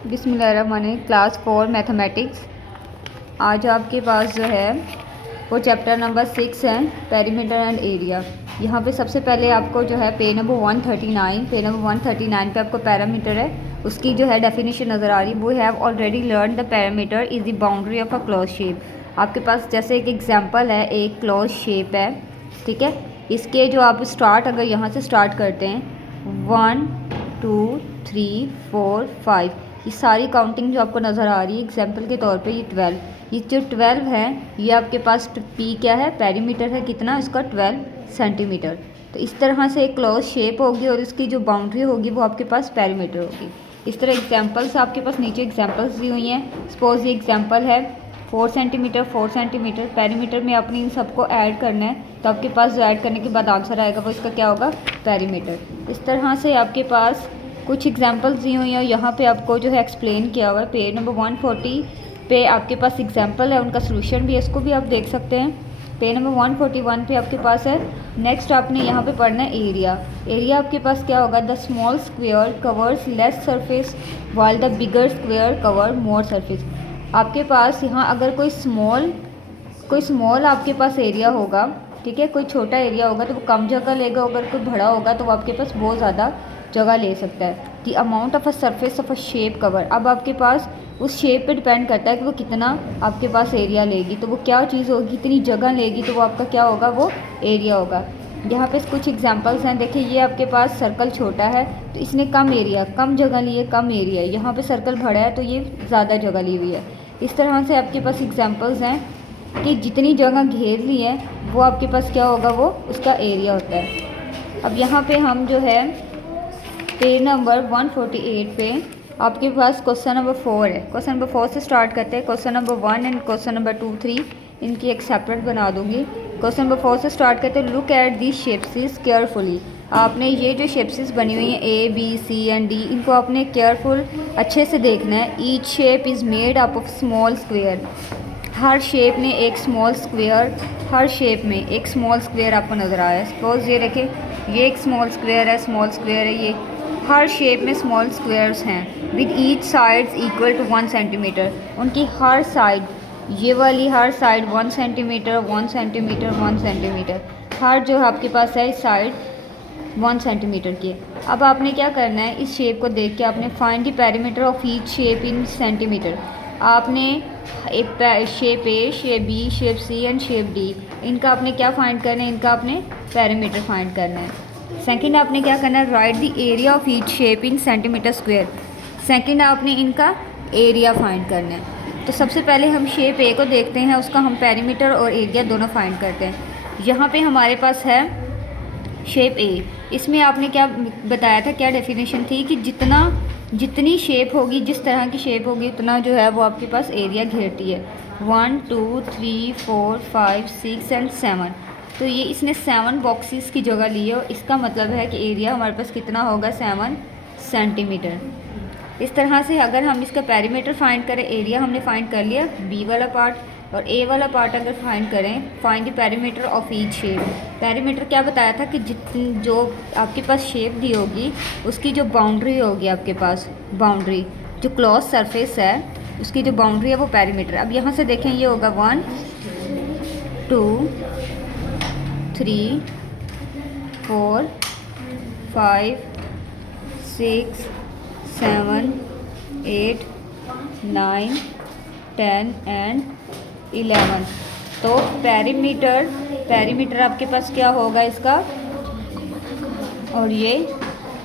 बिस्मिल्लाहिर्रहमानिर्रहीम। Class 4 mathematics. आज आपके पास जो है वो चैप्टर नंबर 6 है, पेरीमीटर एंड एरिया। यहाँ पे सबसे पहले आपको जो है पेज नंबर 139 पे आपको पैरामीटर है, उसकी जो है डेफिनेशन नज़र आ रही है। वो have already learn the parameter is the boundary of a close shape. आपके पास जैसे एक एग्जांपल है, एक क्लोज शेप है, ठीक है। इसके जो आप स्टार्ट अगर यहाँ से स्टार्ट करते हैं 1 2 3 4 5, ये सारी काउंटिंग जो आपको नज़र आ रही है एग्जाम्पल के तौर पे, ये 12, ये जो 12 है ये आपके पास पी क्या है, पेरीमीटर है कितना इसका, 12 सेंटीमीटर। तो इस तरह से एक क्लोज शेप होगी और इसकी जो बाउंड्री होगी वो आपके पास पेरीमीटर होगी। इस तरह एग्जाम्पल्स आपके पास नीचे एग्जाम्पल्स दी हुई हैं। सपोज ये एग्जाम्पल है 4 सेंटीमीटर 4 सेंटीमीटर, पेरीमीटर में आपने इन सबको ऐड करना है, तो आपके पास जो ऐड करने के बाद आंसर आएगा वो इसका क्या होगा, पेरीमीटर। इस तरह से आपके पास कुछ एग्जांपल्स दी हुई हैं। यहाँ पे आपको जो है एक्सप्लेन किया हुआ है। पेज नंबर 140 पे आपके पास एग्जांपल है, उनका सोल्यूशन भी है, इसको भी आप देख सकते हैं। पेज नंबर 141 पे आपके पास है। नेक्स्ट आपने यहाँ पे पढ़ना है एरिया। एरिया आपके पास क्या होगा, the small square covers less surface while the bigger square cover more surface. आपके पास यहाँ अगर कोई स्मॉल आपके पास एरिया होगा, ठीक है, कोई छोटा एरिया होगा तो वो कम जगह लेगा, अगर कोई बड़ा होगा तो वो आपके पास बहुत ज़्यादा जगह ले सकता है। The amount of a surface of a shape cover, अब आपके पास उस शेप पे डिपेंड करता है कि वो कितना आपके पास एरिया लेगी, तो वो क्या चीज़ होगी, इतनी जगह लेगी तो वो आपका क्या होगा, वो एरिया होगा। यहाँ पे कुछ एग्जांपल्स हैं, देखिए ये आपके पास सर्कल छोटा है तो इसने कम एरिया, कम जगह ली है, कम एरिया। यहाँ पे सर्कल बड़ा है तो ये ज़्यादा जगह ली हुई है। इस तरह से आपके पास एग्जांपल्स हैं कि जितनी जगह घेर ली है वो आपके पास क्या होगा, वो उसका एरिया होता है। अब यहाँ पे हम जो है पेज नंबर 148 पे आपके पास क्वेश्चन नंबर 4 है। क्वेश्चन नंबर 4 से स्टार्ट करते हैं। Question number 1 and question number 2 3 इनकी एक सेपरेट बना दूंगी। क्वेश्चन नंबर 4 से स्टार्ट करते हैं। Look at the shapes carefully. आपने ये जो शेप्सिस बनी हुई हैं A B C and D, इनको आपने केयरफुल अच्छे से देखना है। Each shape is made up of small square. हर शेप में एक स्मॉल स्क्वेयर, हर शेप में एक स्मॉल स्क्वेयर आपको नज़र आया है। सपोज ये देखें, ये एक स्मॉल स्क्वेयर है, ये हर शेप में स्मॉल स्क्वेयर्स हैं with each sides equal to 1 centimetre. उनकी हर साइड, ये वाली हर साइड 1 सेंटीमीटर 1 सेंटीमीटर 1 सेंटीमीटर, हर जो आपके पास है इस साइड 1 सेंटीमीटर की। अब आपने क्या करना है, इस शेप को देख के आपने find the perimeter of each shape in centimetre. आपने एक shape A, shape B, shape C and shape D, इनका आपने क्या फाइंड करना है, इनका आपने पेरीमीटर फाइंड करना है। सेकंड आपने क्या करना है, write the area of each shape in centimetre square. Second आपने इनका एरिया फाइंड करना है। तो सबसे पहले हम शेप ए को देखते हैं, उसका हम पेरीमीटर और एरिया दोनों फाइंड करते हैं। यहाँ पे हमारे पास है शेप ए। इसमें आपने क्या बताया था, क्या डेफिनेशन थी कि जितनी शेप होगी, जिस तरह की शेप होगी, उतना जो है वो आपके पास एरिया घेरती है। 1 2 3 4 5 6 एंड 7, तो ये इसने 7 बॉक्सेस की जगह ली है और इसका मतलब है कि एरिया हमारे पास कितना होगा, 7 सेंटीमीटर। इस तरह से अगर हम इसका पेरीमीटर फाइंड करें, एरिया हमने फाइंड कर लिया, बी वाला पार्ट, और ए वाला पार्ट अगर फाइंड करें, find the perimeter of each shape. Perimeter क्या बताया था कि जो आपके पास शेप दी होगी उसकी जो बाउंड्री होगी, आपके पास बाउंड्री जो क्लोज सरफेस है उसकी जो बाउंड्री है वो पेरीमीटर। अब यहाँ से देखें, ये होगा 1 2 3 4 5 6 7 8 9 10 एंड 11। तो पेरीमीटर आपके पास क्या होगा इसका, और ये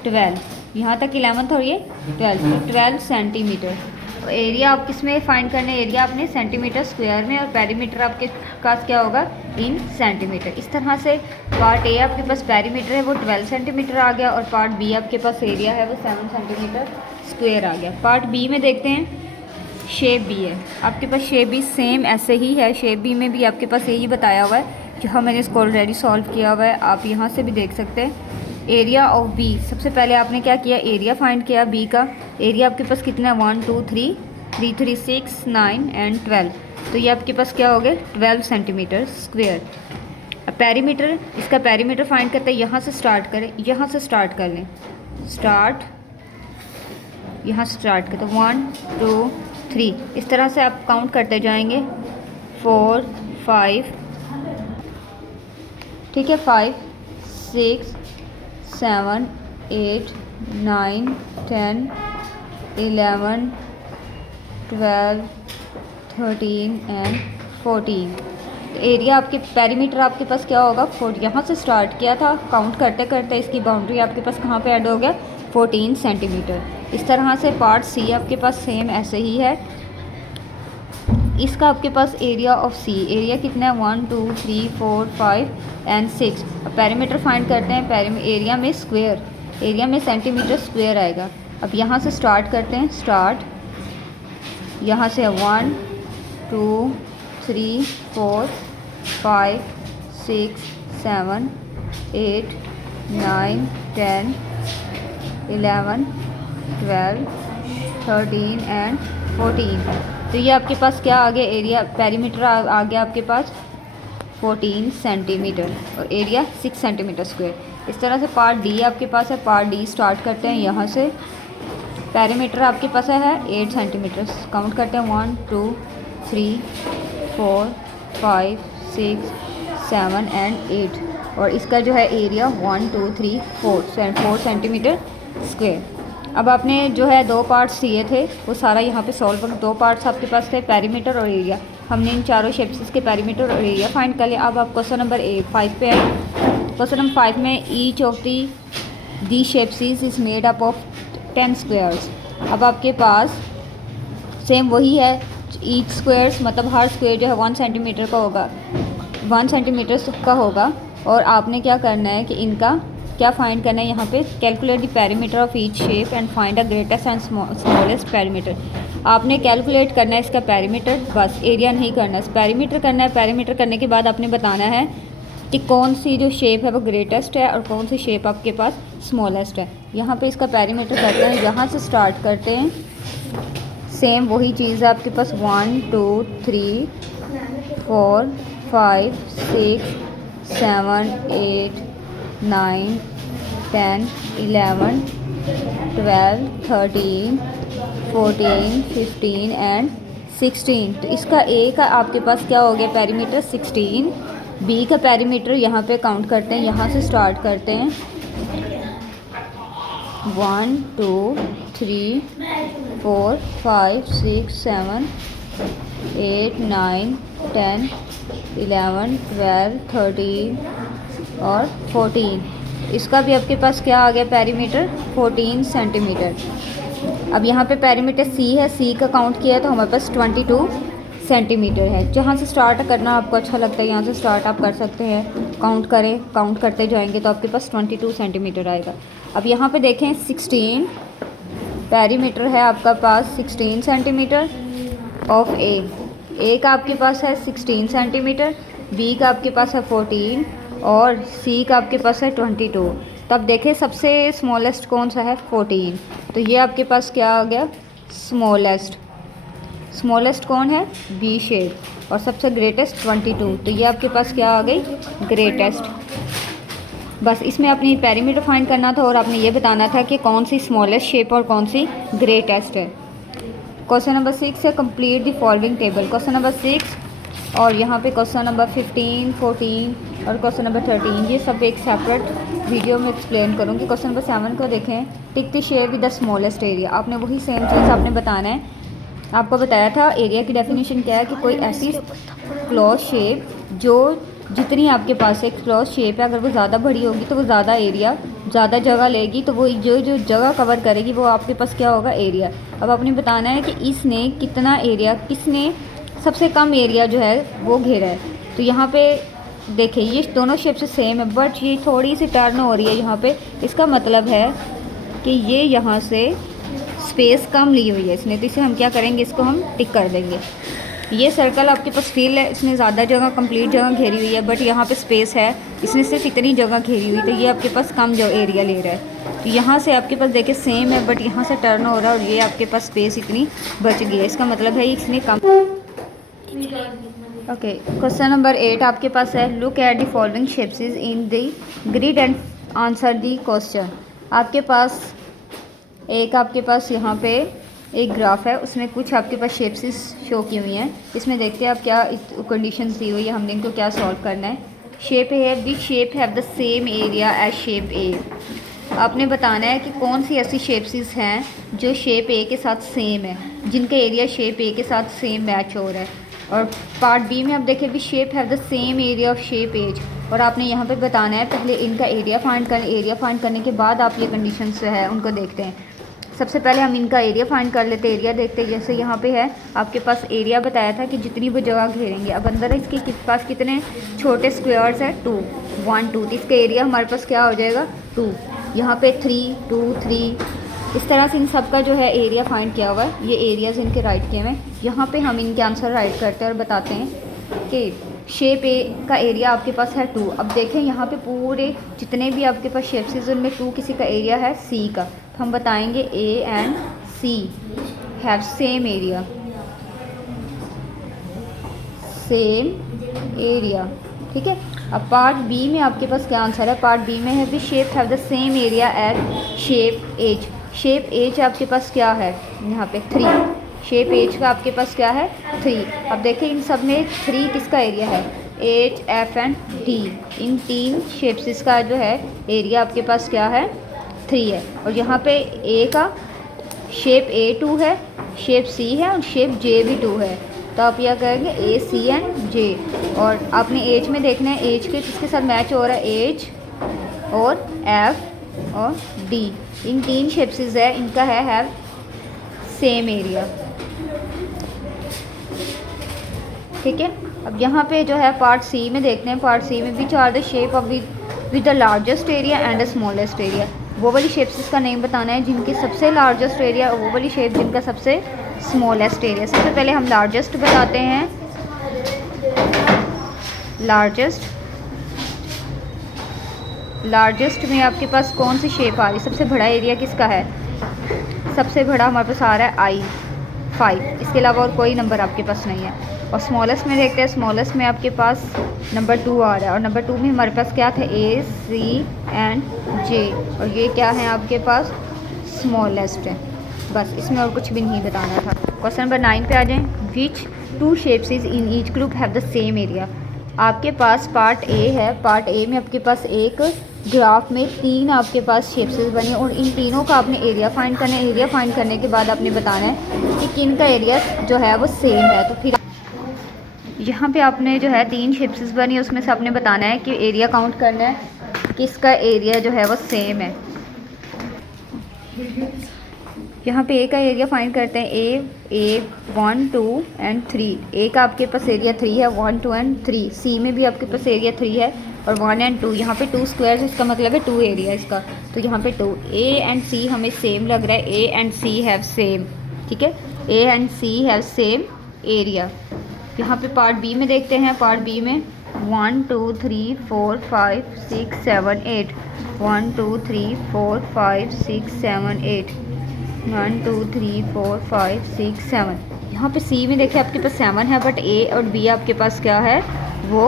12, यहाँ तक 11 और ये 12, तो 12 सेंटीमीटर। तो एरिया आप किस में फाइंड करना है, एरिया आपने सेंटीमीटर स्क्वायर में, और पेरीमीटर आपके पास क्या होगा, इन सेंटीमीटर। इस तरह से पार्ट ए आपके पास पेरीमीटर है वो 12 सेंटीमीटर आ गया, और पार्ट बी आपके पास एरिया है वो 7 सेंटीमीटर स्क्वायर आ गया। पार्ट बी में देखते हैं, शेप बी है आपके पास। शेप बी सेम ऐसे ही है, शेप बी में भी आपके पास यही बताया हुआ है, जहाँ मैंने इसको ऑलरेडी सॉल्व किया हुआ है, आप यहाँ से भी देख सकते हैं। एरिया ऑफ बी, सबसे पहले आपने क्या किया, एरिया फाइंड किया बी का। एरिया आपके पास कितना है, 1 2 3 3 3 6 9 एंड 12, तो ये आपके पास क्या हो गए, 12 सेंटीमीटर स्क्वेयर। अब पेरीमीटर, इसका पेरीमीटर फाइंड करते हैं। यहाँ से स्टार्ट करें, यहाँ से स्टार्ट कर लें, स्टार्ट यहाँ स्टार्ट करते 1 2 3, इस तरह से आप काउंट करते जाएंगे 4 5, ठीक है, 5 6 7 8 9 10 11 12 13 एंड 14। एरिया आपके पेरीमीटर आपके पास क्या होगा 4। यहाँ से स्टार्ट किया था काउंट करते करते, इसकी बाउंड्री आपके पास कहाँ पे ऐड हो गया 14 सेंटीमीटर। इस तरह से पार्ट सी आपके पास सेम ऐसे ही है। इसका आपके पास एरिया ऑफ सी, एरिया कितना है 1 2 3 4 5 एंड 6। अब पेरीमीटर फाइंड करते हैं, एरिया में स्क्वायर, एरिया में सेंटीमीटर स्क्वायर आएगा। अब यहाँ से स्टार्ट करते हैं, स्टार्ट यहाँ से 1 2 3 4 5 6 7 8 9 10 11 12 13 एंड 14। तो ये आपके पास क्या आ गया, एरिया पेरीमीटर आ गया आपके पास 14 सेंटीमीटर और एरिया 6 सेंटीमीटर स्क्वायर। इस तरह से पार्ट डी आपके पास है। पार्ट डी स्टार्ट करते हैं यहाँ से, पेरीमीटर आपके पास है 8 सेंटीमीटर। काउंट करते हैं 1 2 3 4 5 6 7 एंड 8 और इसका जो है एरिया 1 2 3 4 सेंटीमीटर स्क्वायर। अब आपने जो है दो पार्ट्स दिए थे वो सारा यहाँ पे सॉल्व कर, दो पार्ट्स आपके पास थे पेरीमीटर और एरिया। हमने इन चारों शेप्स के पेरीमीटर और एरिया फाइंड कर लिया। अब आप क्वेश्चन नंबर 5 पे है। क्वेश्चन नंबर 5 में each of the shapes is made up of 10 squares. अब आपके पास सेम वही है, ईच स्क्वायर्स मतलब हर स्क्वायर जो है 1 सेंटीमीटर का होगा, 1 सेंटीमीटर का होगा। और आपने क्या करना है कि इनका क्या फाइंड करना है, यहाँ पे calculate the perimeter of each shape and find the greatest and smallest perimeter. आपने कैलकुलेट करना है इसका पेरीमीटर, बस एरिया नहीं करना है, पेरीमीटर करना है। पेरीमीटर करने के बाद आपने बताना है कि कौन सी जो शेप है वो ग्रेटेस्ट है और कौन सी शेप आपके पास स्मॉलेस्ट है। यहाँ पे इसका पेरीमीटर करते हैं, यहाँ से स्टार्ट करते हैं, सेम वही चीज़ है आपके पास 1 2 3 4 5 6 7 8 9 10 11 12 13 14 15 एंड 16। तो इसका ए का आपके पास क्या हो गया पेरीमीटर 16। बी का पेरीमीटर यहाँ पे काउंट करते हैं, यहाँ से स्टार्ट करते हैं 1 2 3 4 5 6 7 8 9 10 11 12 13 और 14। इसका भी आपके पास क्या आ गया पेरीमीटर 14 सेंटीमीटर। अब यहाँ पे पेरीमीटर सी है, सी का काउंट किया तो हमारे पास 22 सेंटीमीटर है। जहाँ से स्टार्ट करना आपको अच्छा लगता है यहाँ से स्टार्ट आप कर सकते हैं, काउंट करें, काउंट करते जाएंगे तो आपके पास 22 सेंटीमीटर आएगा। अब यहाँ पे देखें 16 पेरीमीटर है आपका पास 16 सेंटीमीटर ऑफ ए का आपके पास है 16 सेंटीमीटर, बी का आपके पास है 14 और सी का आपके पास है 22। तब देखें सबसे स्मॉलेस्ट कौन सा है 14, तो ये आपके पास क्या आ गया स्मॉलेस्ट। स्मॉलेस्ट कौन है बी शेप और सबसे ग्रेटेस्ट 22, तो ये आपके पास क्या आ गई ग्रेटेस्ट। बस इसमें अपनी पेरीमीटर फाइंड करना था और आपने ये बताना था कि कौन सी स्मॉलेस्ट शेप और कौन सी ग्रेटेस्ट है। क्वेश्चन नंबर 6 है complete the following table. Question number 6 और यहाँ पे क्वेश्चन नंबर 15 14 और क्वेश्चन नंबर 13 ये सब एक सेपरेट वीडियो में एक्सप्लेन करूँगी। क्वेश्चन नंबर 7 को देखें, tick the shape with the smallest area. आपने वही सेम चीज़ आपने बताना है। आपको बताया था एरिया की डेफिनेशन क्या है कि कोई ऐसी क्लोज शेप जो जितनी आपके पास एक क्लोज शेप है अगर वो ज़्यादा बड़ी होगी तो वो ज़्यादा एरिया ज़्यादा जगह लेगी, तो वो जो जगह कवर करेगी वो आपके पास क्या होगा एरिया। अब आपने बताना है कि इसने कितना एरिया, किसने सबसे कम एरिया जो है वो घेरा है। तो यहाँ पे देखिए ये दोनों शेप से सेम है बट ये थोड़ी सी टर्न हो रही है यहाँ पे, इसका मतलब है कि ये यहाँ से स्पेस कम ली हुई है इसने, तो इसे हम क्या करेंगे इसको हम टिक कर देंगे। ये सर्कल आपके पास फील है, इसने ज़्यादा जगह कंप्लीट जगह घेरी हुई है बट यहाँ पे स्पेस है, इसने सिर्फ इतनी जगह घेरी हुई, तो ये आपके पास कम जो एरिया ले रहा है। तो यहाँ से आपके पास देखिए सेम है बट यहाँ से टर्न हो रहा है और ये आपके पास स्पेस इतनी बच गई है, इसका मतलब है इसने कम। ओके क्वेश्चन नंबर 8 आपके पास है, look at the following shapes in the grid and answer the question. आपके पास एक आपके पास यहाँ पे एक ग्राफ है, उसमें कुछ आपके पास शेप्स शो की हुई हैं। इसमें देखते हैं आप क्या कंडीशंस दी हुई है, हमने इनको क्या सॉल्व करना है। शेप ए है, which shape have the same area as shape A. आपने बताना है कि कौन सी ऐसी शेप्स हैं जो शेप ए के साथ सेम है, जिनका एरिया शेप ए के साथ सेम मैच हो रहा है। और पार्ट बी में आप देखें भी shape have the same area of shape H, और आपने यहाँ पे बताना है पहले इनका एरिया फाइंड करें। एरिया फाइंड करने के बाद आप ये कंडीशंस जो है उनको देखते हैं। सबसे पहले हम इनका एरिया फाइंड कर लेते हैं। एरिया देखते हैं, जैसे यहाँ पे है आपके पास एरिया बताया था कि जितनी वो जगह घेरेंगे। अब अंदर इसके पास कितने छोटे स्क्वायर्स हैं, 2 1 2, तो इसका एरिया हमारे पास क्या हो जाएगा 2। यहाँ पे 3 2 3, इस तरह से इन सब का जो है एरिया फाइंड किया हुआ है। ये एरियाज इनके राइट किए हुए हैं। यहाँ पे हम इनके आंसर राइट करते हैं और बताते हैं कि शेप ए का एरिया आपके पास है 2। अब देखें यहाँ पे पूरे जितने भी आपके पास शेप्स हैं उनमें 2 किसी का एरिया है सी का, तो हम बताएंगे A and C have same area, same area. ठीक है। अब पार्ट बी में आपके पास क्या आंसर है। पार्ट बी में है भी shape have the same area as shape H. Shape H आपके पास क्या है यहाँ पे 3। शेप एज का आपके पास क्या है 3। अब देखिए इन सब में 3 किसका एरिया है, H F and D. In 3 shapes का जो है एरिया आपके पास क्या है 3 है। और यहाँ पे ए का शेप ए 2 है, शेप सी है और शेप जे भी 2 है। तो आप यह कहेंगे ए सी एंड जे। और आपने एज में देखना है एज के किसके साथ मैच हो रहा है, एज और एफ और डी। इन 3 शेप्स है, इनका है हैव सेम एरिया। ठीक है। अब यहाँ पे जो है पार्ट सी में देखते हैं। पार्ट सी में which are the shape of with the largest area and the smallest area. वो वाली शेप्स का नेम बताना है जिनकी सबसे लार्जेस्ट एरिया और वो वाली शेप जिनका सबसे स्मॉलेस्ट एरिया। सबसे पहले हम लार्जेस्ट बताते हैं। लार्जेस्ट में आपके पास कौन सी शेप आ रही है, सबसे बड़ा एरिया किसका है, सबसे बड़ा हमारे पास आ रहा है आई 5। इसके अलावा और कोई नंबर आपके पास नहीं है। और स्मॉलेस्ट में देखते हैं। स्मॉलेस्ट में आपके पास नंबर 2 आ रहा है, और नंबर 2 में हमारे पास क्या था, ए सी एंड जे, और ये क्या है आपके पास स्मॉलेस्ट है। बस इसमें और कुछ भी नहीं बताना था। क्वेश्चन नंबर 9 पे आ जाएं। विच 2 shapes in each group have the same area. आपके पास पार्ट ए है। पार्ट ए में आपके पास एक ग्राफ में 3 आपके पास शेप्स बने और इन तीनों का आपने एरिया फाइंड करना है। एरिया फाइंड करने के बाद आपने बताना है कि किन का एरिया जो है वो सेम है। तो फिर यहाँ पे आपने जो है 3 शेप्स बनी, उसमें से आपने बताना है कि एरिया काउंट करना है किसका एरिया जो है वो सेम है। यहाँ पे ए का एरिया फाइंड करते हैं। ए 1 2 एंड 3। ए का आपके पास एरिया 3 है, 1 2 एंड 3। सी में भी आपके पास एरिया 3 है और 1 एंड 2। यहाँ पे 2 स्क्वायर इसका मतलब है 2 एरिया इसका, तो यहाँ पे 2। ए एंड सी हमें सेम लग रहा है, A and C have same. ठीक है, A and C have same area. यहाँ पे पार्ट बी में देखते हैं। पार्ट बी में 1 2 3 4 5 6 7 8 1 2 3 4 5 6 7 8 1 2 3 4 5 6 7। यहाँ पे सी में देखिए आपके पास 7 है, बट ए और बी आपके पास क्या है, वो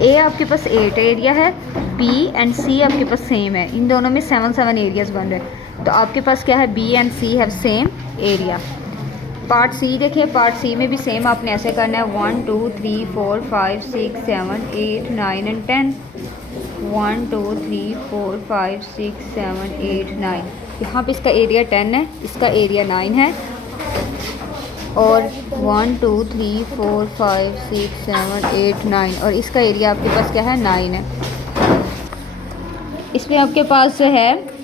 ए आपके पास 8 एरिया है, बी एंड सी आपके पास सेम है। इन दोनों में 7 7 एरियाज बन रहे हैं, तो आपके पास क्या है, B and C have same area. Part C देखिए। पार्ट सी में भी सेम आपने ऐसे करना है। 1 2 3 4 5 6 7 8 9 एंड 10। 1 2 3 4 5 6 7 8 9। यहाँ पे इसका एरिया 10 है, इसका एरिया 9 है, और 1 2 3 4 5 6 7 8 9, और इसका एरिया आपके पास क्या है, 9 है। इसमें आपके पास जो है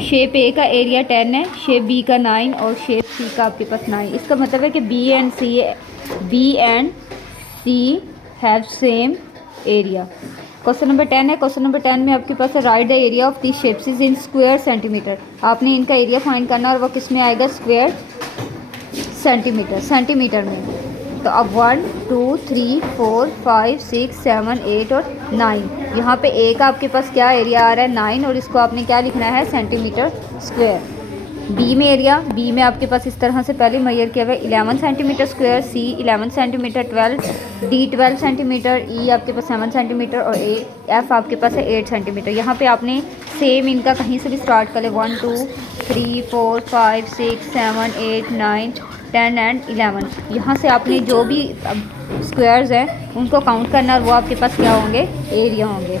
शेप ए का एरिया 10 है, शेप बी का 9 और शेप सी का आपके पास 9। इसका मतलब है कि B and C have same area. Question number 10 है। क्वेश्चन नंबर 10 में आपके पास है write the area of this shapes in square centimetre. आपने इनका एरिया फाइंड करना और वो किस में आएगा, स्क्वायर सेंटीमीटर में। तो अब 1 2 3 4 5 6 7 8 और 9। यहाँ पे ए का आपके पास क्या एरिया आ रहा है, 9, और इसको आपने क्या लिखना है, सेंटीमीटर स्क्वायर। बी में एरिया, बी में आपके पास इस तरह से पहले मेजर किया हुआ है 11 सेंटीमीटर स्क्वायर, सी 11 सेंटीमीटर, 12 डी 12 सेंटीमीटर, ई आपके पास 7 सेंटीमीटर और ए एफ आपके पास है 8 सेंटीमीटर। यहाँ पे आपने सेम इनका कहीं से भी स्टार्ट कर ले 1 2 3 4 5 6 7 8 9 10 एंड 11। यहाँ से आपने जो भी स्क्वायर्स हैं उनको काउंट करना और वो आपके पास क्या होंगे, एरिया होंगे।